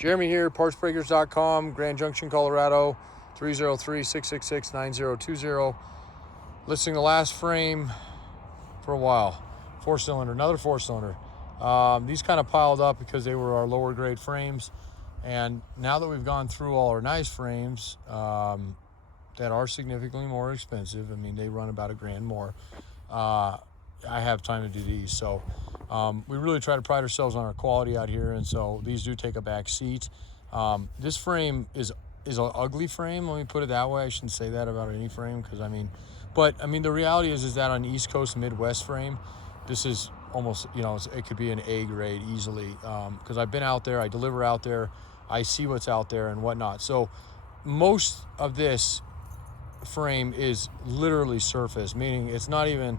Jeremy here, partsbreakers.com, Grand Junction, Colorado, 303-666-9020. Listing the last frame for a while. 4-cylinder, another 4-cylinder. These kind of piled up because they were our lower grade frames. And now that we've gone through all our nice frames that are significantly more expensive, I mean, they run about $1,000 more, I have time to do these. So we really try to pride ourselves on our quality out here, and so these do take a back seat. This frame is an ugly frame, let me put it that way. I shouldn't say that about any frame, because I mean the reality is that on East Coast Midwest frame, this is almost, it could be an A grade easily, because I've been out there, I deliver out there, I see what's out there and whatnot. So most of this frame is literally surface, meaning it's not even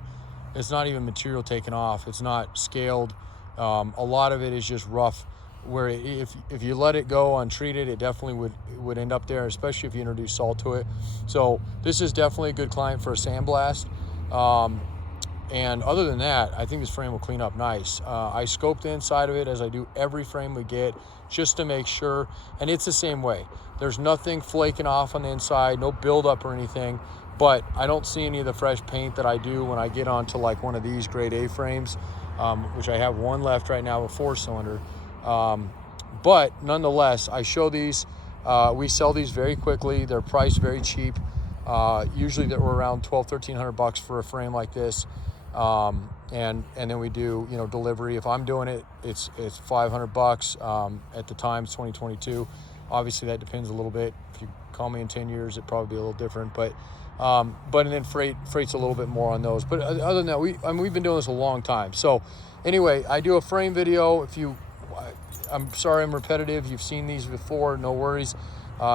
material taken off. It's not scaled. A lot of it is just rough, where if you let it go untreated, it definitely would end up there, especially if you introduce salt to it. So this is definitely a good client for a sandblast. And other than that, I think this frame will clean up nice. I scoped the inside of it, as I do every frame we get, just to make sure, and it's the same way. There's nothing flaking off on the inside, no buildup or anything, but I don't see any of the fresh paint that I do when I get onto like one of these grade A frames, which I have one left right now, a 4-cylinder. But nonetheless, I show these. We sell these very quickly. They're priced very cheap. Usually that we're around $1,200-1,300 for a frame like this. And then we do, delivery. If I'm doing it, it's $500. At the time, it's 2022. Obviously that depends a little bit. If you call me in 10 years, it'd probably be a little different, but and then freight's a little bit more on those. But other than that, we've been doing this a long time. So anyway, I do a frame video. I'm sorry I'm repetitive. You've seen these before, no worries.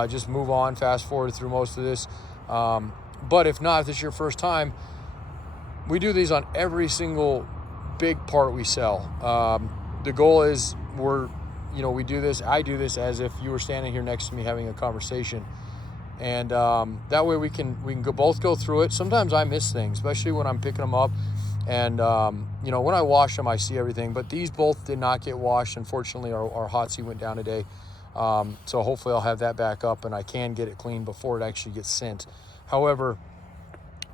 Just move on, fast forward through most of this. But if not, if this is your first time, we do these on every single big part we sell. The goal is we do this, I do this as if you were standing here next to me having a conversation. And that way we can both go through it. Sometimes I miss things, especially when I'm picking them up. And, when I wash them, I see everything. But these both did not get washed. Unfortunately, our hot seat went down today. So hopefully I'll have that back up and I can get it clean before it actually gets sent. However,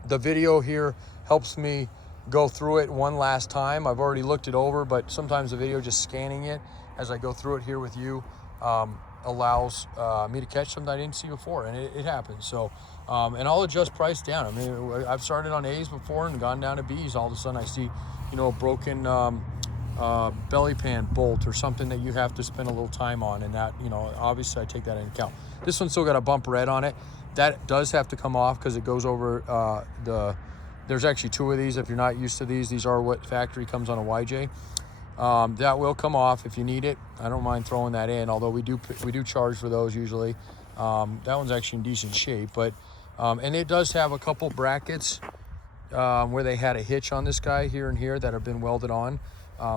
the video here helps me go through it one last time. I've already looked it over, but sometimes the video, just scanning it as I go through it here with you, allows me to catch something I didn't see before, and it happens. So, and I'll adjust price down. I mean, I've started on A's before and gone down to B's. All of a sudden I see, a broken belly pan bolt or something that you have to spend a little time on, and that, obviously I take that into account. This one's still got a bump red on it. That does have to come off because it goes over there's actually two of these. If you're not used to these are what factory comes on a YJ. That will come off if you need it. I don't mind throwing that in, although we do charge for those usually. That one's actually in decent shape, but and it does have a couple brackets where they had a hitch on this guy here and here that have been welded on.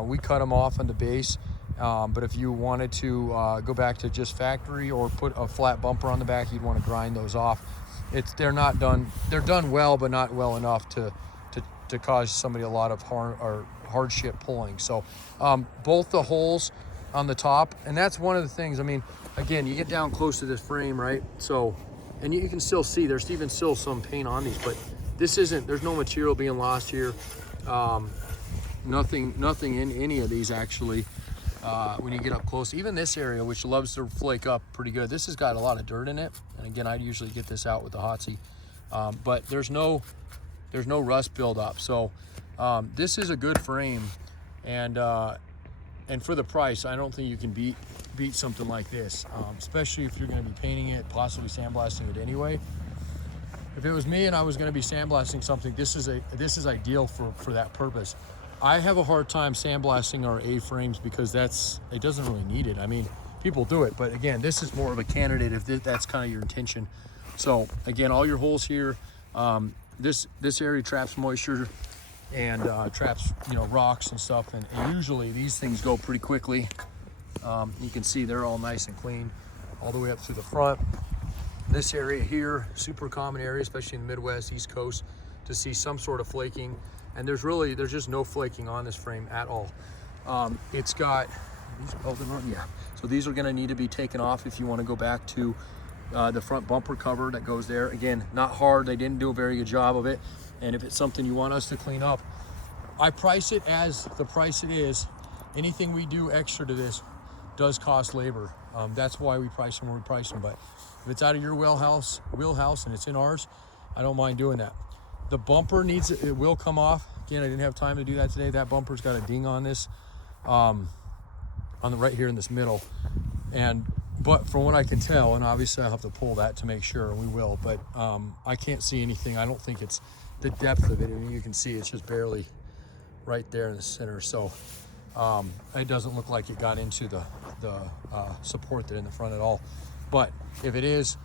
We cut them off on the base, but if you wanted to go back to just factory or put a flat bumper on the back, you'd want to grind those off. They're not done. They're done well, but not well enough to cause somebody a lot of hardship pulling. So both the holes on the top, and that's one of the things. I mean, again, you get down close to this frame, right? So, and you can still see there's even still some paint on these, but there's no material being lost here. Nothing in any of these actually. When you get up close, even this area, which loves to flake up pretty good, this has got a lot of dirt in it. And again, I'd usually get this out with the hot seat, but there's no rust buildup. So this is a good frame, and for the price, I don't think you can beat something like this, especially if you're going to be painting it, possibly sandblasting it anyway. If it was me and I was going to be sandblasting something, this is ideal for that purpose. I have a hard time sandblasting our A frames because it doesn't really need it. I mean, people do it, but again, this is more of a candidate if that's kind of your intention. So again, all your holes here, this area traps moisture and traps rocks and stuff, and usually these things go pretty quickly. You can see they're all nice and clean all the way up through the front. This area here, super common area, especially in the Midwest, East Coast, to see some sort of flaking. And there's just no flaking on this frame at all. It's got, So these are going to need to be taken off if you want to go back to the front bumper cover that goes there. Again, not hard. They didn't do a very good job of it. And if it's something you want us to clean up, I price it as the price it is. Anything we do extra to this does cost labor. That's why we price them where we price them. But if it's out of your wheelhouse and it's in ours, I don't mind doing that. The bumper needs, it will come off. Again, I didn't have time to do that today. That bumper's got a ding on this, on the right here in this middle. But from what I can tell, and obviously I'll have to pull that to make sure, and we will, but I can't see anything. I don't think it's the depth of it. I mean, you can see it's just barely right there in the center. So it doesn't look like it got into the support there in the front at all. But if it is,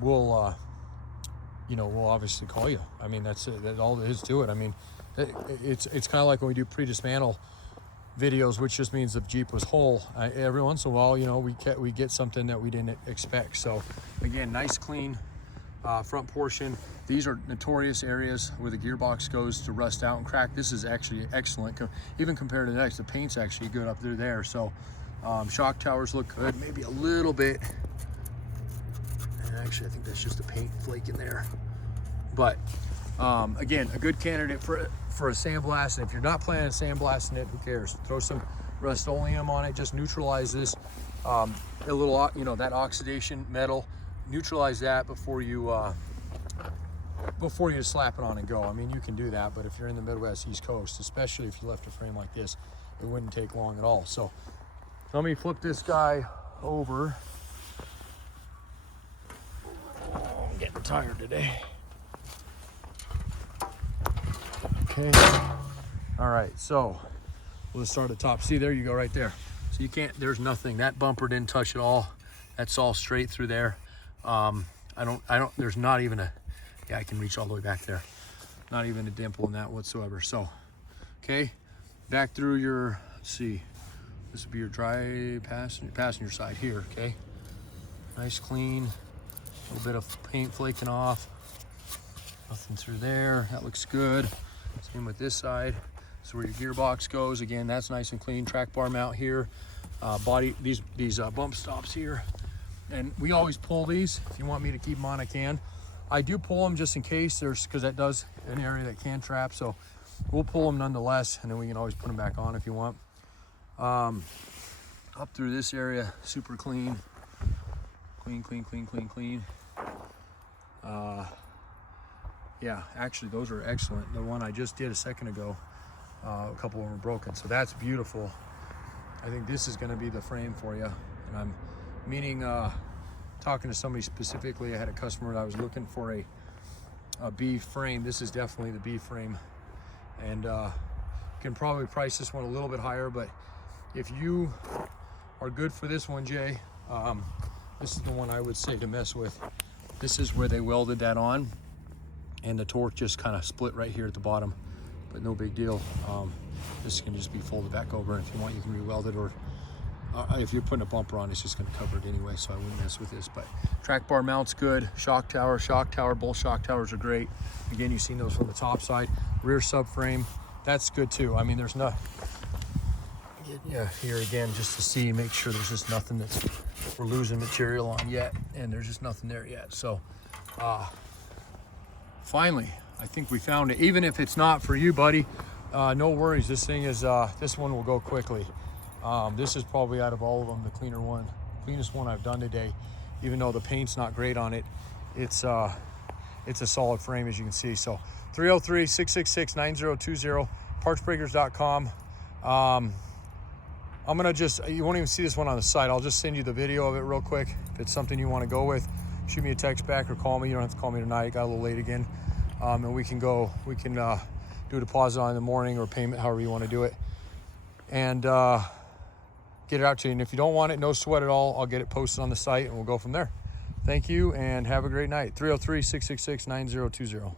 we'll obviously call you. I mean, that's all there is to it. I mean, it's kind of like when we do pre-dismantle videos, which just means the Jeep was whole. Every once in a while, we get something that we didn't expect. So again, nice clean front portion. These are notorious areas where the gearbox goes to rust out and crack. This is actually excellent, even compared to the next. The paint's actually good up there. So shock towers look good, maybe a little bit. And actually, I think that's just a paint flake in there. But again, a good candidate for a sandblast. And if you're not planning on sandblasting it, who cares? Throw some Rust-Oleum on it, just neutralize this, a little, that oxidation metal, neutralize that before you slap it on and go. I mean, you can do that, but if you're in the Midwest, East Coast, especially if you left a frame like this, it wouldn't take long at all. So let me flip this guy over. Oh, I'm getting tired today. Okay. All right, so we'll start at the top. See, there you go right there. So you can't, there's nothing. That bumper didn't touch at all. That's all straight through there. There's not even a, yeah, I can reach all the way back there. Not even a dimple in that whatsoever. So, okay, back through your, let's see, this would be your dry passenger side here, okay? Nice clean, a little bit of paint flaking off. Nothing through there, that looks good. Same with this side. So where your gearbox goes, again, that's nice and clean. Track bar mount here, body, these bump stops here. And we always pull these. If you want me to keep them on, I can. I do pull them just in case because that does an area that can trap. So we'll pull them nonetheless, and then we can always put them back on if you want. Up through this area, super clean. Clean. Yeah, actually those are excellent. The one I just did a second ago, a couple of them were broken. So that's beautiful. I think this is gonna be the frame for you. And I'm meaning, talking to somebody specifically, I had a customer that I was looking for a B frame. This is definitely the B frame. And can probably price this one a little bit higher, but if you are good for this one, Jay, this is the one I would say to mess with. This is where they welded that on, and the torque just kind of split right here at the bottom, but no big deal. This can just be folded back over, and if you want, you can re-weld it, or if you're putting a bumper on, it's just going to cover it anyway, so I wouldn't mess with this. But track bar mount's good. Shock tower, both shock towers are great. Again, you've seen those from the top side. Rear subframe, that's good too. I mean, there's not, yeah, here again, just to see, make sure there's just nothing that's we're losing material on yet, and there's just nothing there yet. So finally, I think we found it. Even if it's not for you, buddy, no worries. This thing is, this one will go quickly. This is probably out of all of them the cleanest one I've done today. Even though the paint's not great on it, it's a solid frame, as you can see. So 303-666-9020, partsbreakers.com. I'm gonna you won't even see this one on the site. I'll just send you the video of it real quick. If it's something you want to go with, shoot me a text back or call me. You don't have to call me tonight. It got a little late again. And we can do a deposit on in the morning or payment, however you want to do it, and get it out to you. And if you don't want it, no sweat at all. I'll get it posted on the site and we'll go from there. Thank you and have a great night. 303-666-9020.